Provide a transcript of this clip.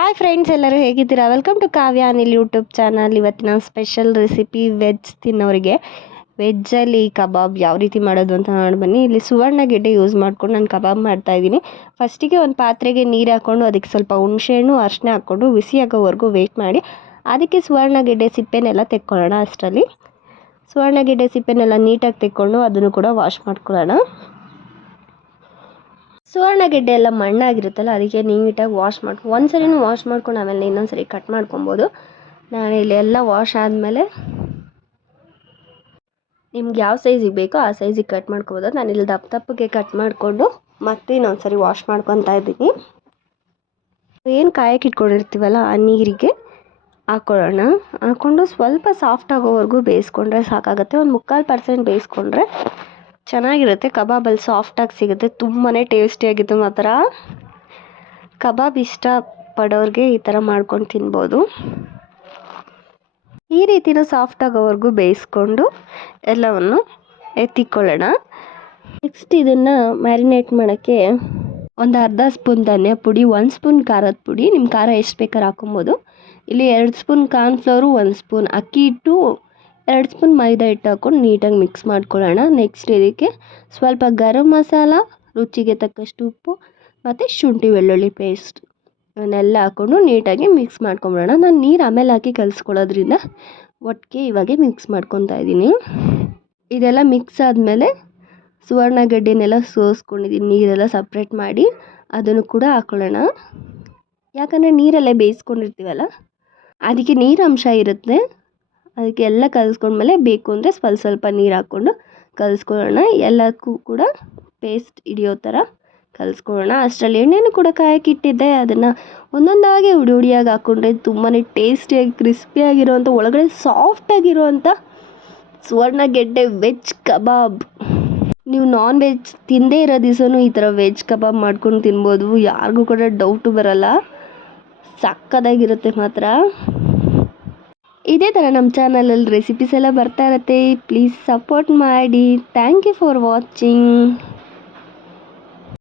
Hi friends, ಎಲ್ಲರೂ ಹೇಗಿದ್ದೀರಾ? Welcome to Kavya Anil YouTube channel. ಇವತ್ತಿನ ಸ್ಪೆಷಲ್ ರೆಸಿಪಿ ವೆಜ್ ತಿನ್ನೋರಿಗೆ ವೆಜ್ಜಲ್ಲಿ ಕಬಾಬ್ ಯಾವ ರೀತಿ ಮಾಡೋದು ಅಂತ ನೋಡಿ ಬನ್ನಿ. ಇಲ್ಲಿ ಸುವರ್ಣ ಗೆಡ್ಡೆ ಯೂಸ್ ಮಾಡ್ಕೊಂಡು ನಾನು ಕಬಾಬ್ ಮಾಡ್ತಾಯಿದ್ದೀನಿ. ಫಸ್ಟಿಗೆ ಒಂದು ಪಾತ್ರೆಗೆ ನೀರು ಹಾಕ್ಕೊಂಡು ಅದಕ್ಕೆ ಸ್ವಲ್ಪ ಹುಣಸೆಹಣ್ಣು ಅರಿಶಿನ ಹಾಕ್ಕೊಂಡು ಬಿಸಿ ಆಗೋವರೆಗೂ ವೆಯ್ಟ್ ಮಾಡಿ ಅದಕ್ಕೆ ಸುವರ್ಣ ಗೆಡ್ಡೆ ಸಿಪ್ಪೆನೆಲ್ಲ ತೆಕ್ಕೊಳ್ಳೋಣ. ಅಷ್ಟರಲ್ಲಿ ಸುವರ್ಣ ಗೆಡ್ಡೆ ಸಿಪ್ಪೆನೆಲ್ಲ ನೀಟಾಗಿ ತೆಕ್ಕೊಂಡು ಅದನ್ನು ಕೂಡ ವಾಶ್ ಮಾಡ್ಕೊಳ್ಳೋಣ. ಸುವರ್ಣ ಗೆಡ್ಡೆ ಎಲ್ಲ ಮಣ್ಣಾಗಿರುತ್ತಲ್ಲ, ಅದಕ್ಕೆ ನೀಟಾಗಿ ವಾಶ್ ಮಾಡ್ಕೊಂಡು ಒಂದ್ಸರಿನೂ ವಾಶ್ ಮಾಡ್ಕೊಂಡು ಆಮೇಲೆ ಇನ್ನೊಂದು ಸರಿ ಕಟ್ ಮಾಡ್ಕೊಬೋದು. ನಾನು ಇಲ್ಲಿ ಎಲ್ಲ ವಾಶ್ ಆದಮೇಲೆ ನಿಮ್ಗೆ ಯಾವ ಸೈಜಿಗೆ ಬೇಕೋ ಆ ಸೈಜಿಗೆ ಕಟ್ ಮಾಡ್ಕೊಬೋದು. ನಾನು ಇಲ್ಲಿ ದಪ್ಪಗೆ ಕಟ್ ಮಾಡಿಕೊಂಡು ಮತ್ತೆ ಇನ್ನೊಂದು ಸರಿ ವಾಶ್ ಮಾಡ್ಕೊತಾ ಇದ್ದೀನಿ. ಏನು ಕಾಯಕ್ಕೆ ಇಟ್ಕೊಂಡಿರ್ತೀವಲ್ಲ ಆ ನೀರಿಗೆ ಹಾಕ್ಕೊಳ್ಳೋಣ. ಹಾಕ್ಕೊಂಡು ಸ್ವಲ್ಪ ಸಾಫ್ಟ್ ಆಗೋವರೆಗೂ ಬೇಯಿಸ್ಕೊಂಡ್ರೆ ಸಾಕಾಗುತ್ತೆ. ಒಂದು 3/4% ಬೇಯಿಸ್ಕೊಂಡ್ರೆ ಚೆನ್ನಾಗಿರುತ್ತೆ. ಕಬಾಬಲ್ಲಿ ಸಾಫ್ಟಾಗಿ ಸಿಗುತ್ತೆ. ತುಂಬಾ ಟೇಸ್ಟಿಯಾಗಿತ್ತು. ಮಾತ್ರ ಕಬಾಬ್ ಇಷ್ಟಪಡೋರಿಗೆ ಈ ಥರ ಮಾಡ್ಕೊಂಡು ತಿನ್ಬೋದು. ಈ ರೀತಿನೂ ಸಾಫ್ಟ್ ಆಗೋವರೆಗೂ ಬೇಯಿಸ್ಕೊಂಡು ಎಲ್ಲವನ್ನು ಎತ್ತಿಕೊಳ್ಳೋಣ. ನೆಕ್ಸ್ಟ್ ಇದನ್ನು ಮ್ಯಾರಿನೇಟ್ ಮಾಡೋಕ್ಕೆ ಒಂದು ಅರ್ಧ ಸ್ಪೂನ್ ಧನಿಯಾ ಪುಡಿ, 1 ಸ್ಪೂನ್ ಖಾರದ ಪುಡಿ, ನಿಮ್ಮ ಖಾರ ಎಷ್ಟು ಬೇಕಾದ್ರೆ ಹಾಕೊಬೋದು. ಇಲ್ಲಿ 2 ಸ್ಪೂನ್ ಕಾರ್ನ್ಫ್ಲವರು, 1 ಸ್ಪೂನ್ ಅಕ್ಕಿ ಹಿಟ್ಟು, 2 ಸ್ಪೂನ್ ಮೈದಾ ಹಿಟ್ಟು ಹಾಕ್ಕೊಂಡು ನೀಟಾಗಿ ಮಿಕ್ಸ್ ಮಾಡ್ಕೊಳ್ಳೋಣ. ನೆಕ್ಸ್ಟ್ ಇದಕ್ಕೆ ಸ್ವಲ್ಪ ಗರಂ ಮಸಾಲ, ರುಚಿಗೆ ತಕ್ಕಷ್ಟು ಉಪ್ಪು ಮತ್ತು ಶುಂಠಿ ಬೆಳ್ಳುಳ್ಳಿ ಪೇಸ್ಟ್ ಇವನ್ನೆಲ್ಲ ಹಾಕ್ಕೊಂಡು ನೀಟಾಗಿ ಮಿಕ್ಸ್ ಮಾಡ್ಕೊಂಬಿಡೋಣ. ನಾನು ನೀರು ಆಮೇಲೆ ಹಾಕಿ ಕಲಿಸ್ಕೊಳ್ಳೋದ್ರಿಂದ ಒಟ್ಟಿಗೆ ಇವಾಗೆ ಮಿಕ್ಸ್ ಮಾಡ್ಕೊತಾ ಇದ್ದೀನಿ. ಇದೆಲ್ಲ ಮಿಕ್ಸ್ ಆದಮೇಲೆ ಸುವರ್ಣ ಗೆಡ್ಡೆನೆಲ್ಲ ಸೋಸ್ಕೊಂಡಿದ್ದೀನಿ, ನೀರೆಲ್ಲ ಸಪ್ರೇಟ್ ಮಾಡಿ ಅದನ್ನು ಕೂಡ ಹಾಕ್ಕೊಳ್ಳೋಣ. ಯಾಕಂದರೆ ನೀರಲ್ಲೇ ಬೇಯಿಸ್ಕೊಂಡಿರ್ತೀವಲ್ಲ, ಅದಕ್ಕೆ ನೀರು ಅಂಶ ಇರುತ್ತೆ. ಅದಕ್ಕೆ ಎಲ್ಲ ಕಲಿಸ್ಕೊಂಡ್ಮೇಲೆ ಬೇಕು ಅಂದರೆ ಸ್ವಲ್ಪ ನೀರು ಹಾಕ್ಕೊಂಡು ಕಲಿಸ್ಕೊಳ್ಳೋಣ. ಎಲ್ಲದಕ್ಕೂ ಕೂಡ ಪೇಸ್ಟ್ ಹಿಡಿಯೋ ಥರ ಕಲಿಸ್ಕೊಳ್ಳೋಣ. ಅಷ್ಟರಲ್ಲಿ ಎಣ್ಣೆನೂ ಕೂಡ ಕಾಯಕ್ಕೆ ಇಟ್ಟಿದ್ದೆ. ಅದನ್ನು ಒಂದೊಂದಾಗಿ ಹುಡಿಯಾಗಿ ಹಾಕ್ಕೊಂಡ್ರೆ ತುಂಬಾ ಟೇಸ್ಟಿಯಾಗಿ ಕ್ರಿಸ್ಪಿಯಾಗಿರೋವಂಥ, ಒಳಗಡೆ ಸಾಫ್ಟಾಗಿರೋವಂಥ ಸುವರ್ಣ ಗೆಡ್ಡೆ ವೆಜ್ ಕಬಾಬ್. ನೀವು ನಾನ್ ವೆಜ್ ತಿಂದೇ ಇರೋ ದಿವಸನೂ ಈ ಥರ ವೆಜ್ ಕಬಾಬ್ ಮಾಡ್ಕೊಂಡು ತಿನ್ಬೋದು. ಯಾರಿಗೂ ಕೂಡ ಡೌಟು ಬರೋಲ್ಲ. ಸಕ್ಕತ್ತಾಗಿರುತ್ತೆ ಮಾತ್ರ. ಇದೇ ಥರ ನಮ್ಮ ಚಾನಲಲ್ಲಿ ರೆಸಿಪೀಸ್ ಎಲ್ಲ ಬರ್ತಾ ಇರುತ್ತೆ. ಪ್ಲೀಸ್ ಸಪೋರ್ಟ್ ಮಾಡಿ. Thank you for watching.